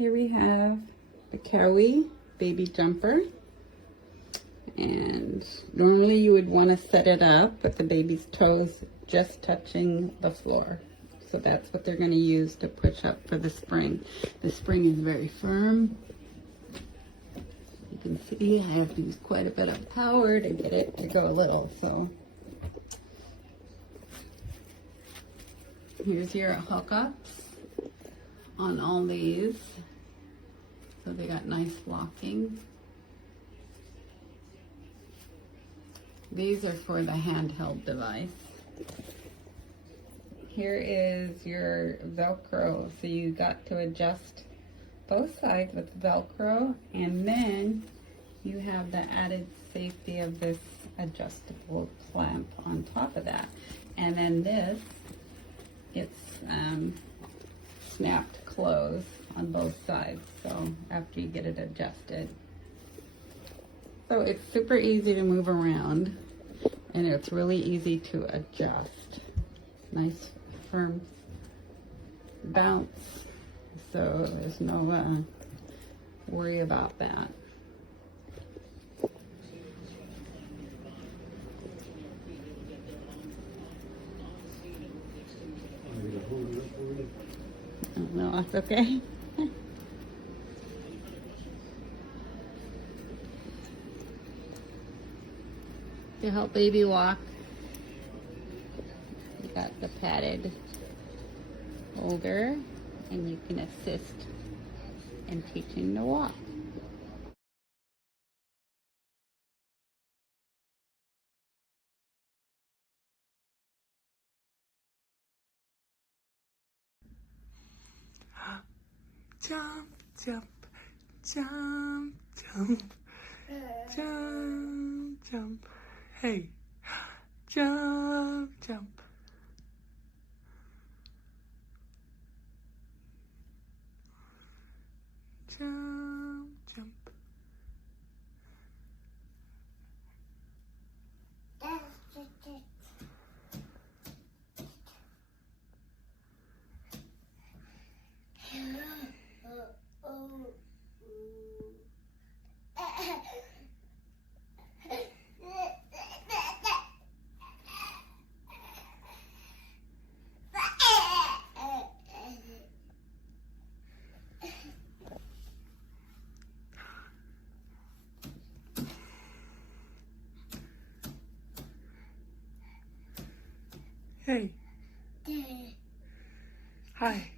Here we have the Cowiewie baby jumper. And normally you would want to set it up with the baby's toes just touching the floor. So that's what they're going to use to push up for the spring. The spring is very firm. You can see I have to use quite a bit of power to get it to go a little. So here's your hookups on all these. So they got nice locking. These are for the handheld device. Here is your Velcro. So you got to adjust both sides with Velcro, and then you have the added safety of this adjustable clamp on top of that. And then this gets snapped closed on both sides, so after you get it adjusted. So it's super easy to move around, and it's really easy to adjust. Nice firm bounce, so there's no worry about that. No, that's okay. To help baby walk, you got the padded holder, and you can assist in teaching to walk. Jump, jump, jump, jump, jump, jump. Hey, jump, jump. Jump, jump. Hey. Hi.